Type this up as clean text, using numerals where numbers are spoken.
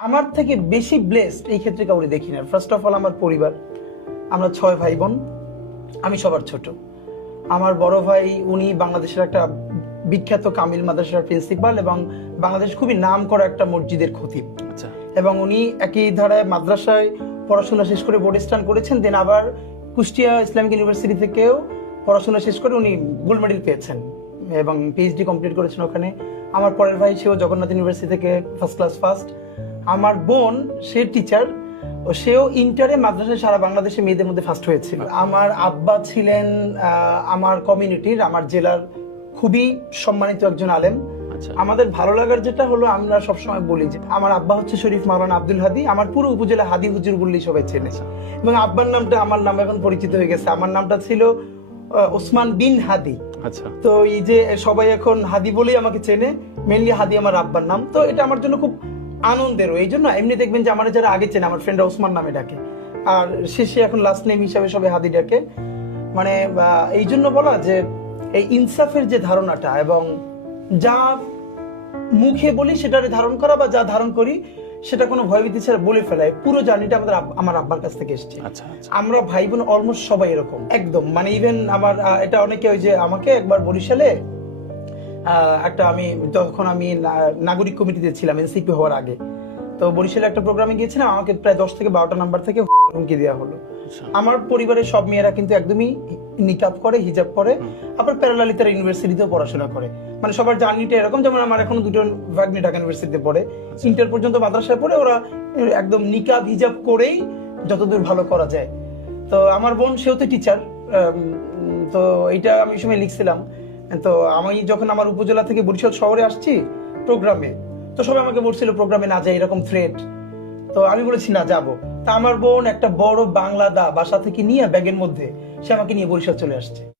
আমার থেকে বেশি ব্লেসড এই ক্ষেত্রে কাউরে দেখি না। ফার্স্ট অফ অল আমার পরিবার, আমরা 6 ভাই বোন, আমি সবার ছোট। আমার বড় ভাই উনি বাংলাদেশের একটা বিখ্যাত কামিল মাদ্রাসার প্রিন্সিপাল এবং বাংলাদেশ খুবই নাম করা একটা মসজিদের খতিব। আচ্ছা। এবং উনি একই ধারায় মাদ্রাসায় পড়াশোনা শেষ করে বোর্ড স্টান করেছেন, দেন আবার কুষ্টিয়া ইসলামিক ইউনিভার্সিটি থেকেও পড়াশোনা শেষ করে উনি গোল্ড মেডেল পেয়েছেন এবং পিএইচডি কমপ্লিট করেছেন ওখানে। আমার পরের ভাই সেও জগন্নাথ ইউনিভার্সিটি থেকে ফার্স্ট। আমার বোন সে টিচার, সেও ইন্টারে মাদ্রাসায় সারা বাংলাদেশে মেয়েদের মধ্যে ফার্স্ট হয়েছিল। আমার আব্বা ছিলেন আমার কমিউনিটির, আমার জেলার খুবই সম্মানিত একজন আলেম। আমাদের ভালো লাগার যেটা হলো, আমরা সবসময় বলি যে আমার আব্বা হচ্ছে শরীফ মাওলানা আব্দুল হাদি, আমার পুরো উপজেলা হাদি হুজুর বললেই সবাই চেনে। এবং আব্বার নামটা আমার নাম এখন পরিচিত হয়ে গেছে, আমার নামটা ছিল ওসমান বিন হাদি। আচ্ছা। তো এই যে সবাই এখন হাদি বলেই আমাকে চেনে, মেনলি হাদি আমার আব্বার নাম। তো এটা আমার জন্য খুব আনন্দেরও। এই জন্য এমনি দেখবেন যে আমার যারা আগে চেনে, আমার ফ্রেন্ডরা ওসমান নামে ডাকে, আর শেষে এখন লাস্ট নেম হিসাবে সবাই হাদি ডাকে। মানে এই জন্য বলা যে এই ইনসাফের যে ধারণাটা এবং যা মুখে বলি সেটারে ধারণ করা, বা যা ধারণ করি সেটা কোনো ভয়ভীতি ছাড়া বলে ফেলায়, পুরো জার্নিটা আমার আব্বার কাছ থেকে এসেছে। আচ্ছা। আমরা ভাই বোন অলমোস্ট সবাই এরকম একদম। মানে ইভেন আমার এটা অনেকে ওই যে আমাকে একবার বরিশালে একটা, আমি তখন আমি নাগরিক কমিটিতে ছিলাম এনসিপি হওয়ার আগে, তো বরিশালে একটা প্রোগ্রামে গিয়েছিলাম, আমাকে প্রায় 10 থেকে 12টা নাম্বার থেকে হুমকি দেওয়া হলো। আমার পরিবারের সব মেয়েরা কিন্তু একদমই নিকাব করে, হিজাব করে, আবার প্যারালালি তারা ইউনিভার্সিটিতেও পড়াশোনা করে। মানে সবার জার্নিটা এরকম, যেমন আমার এখনো দুটো ভাগ্নি ঢাকা ইউনিভার্সিটিতে পড়ে, ইন্টার পর্যন্ত মাদ্রাসায় পড়ে, ওরা একদম নিকাব হিজাব করেই যতদূর ভালো করা যায়। তো আমার বোন সেও তো টিচার, তো এইটা আমি সময় লিখছিলাম। তো আমি যখন আমার উপজেলা থেকে বরিশাল শহরে আসছি প্রোগ্রামে, তো সবাই আমাকে বলছিল প্রোগ্রামে না যায়, এরকম থ্রেট। তো আমি বলেছি না যাবো। তা আমার বোন একটা বড় বাংলা বাসা থেকে নিয়ে ব্যাগের মধ্যে সে আমাকে নিয়ে বরিশাল চলে আসছে।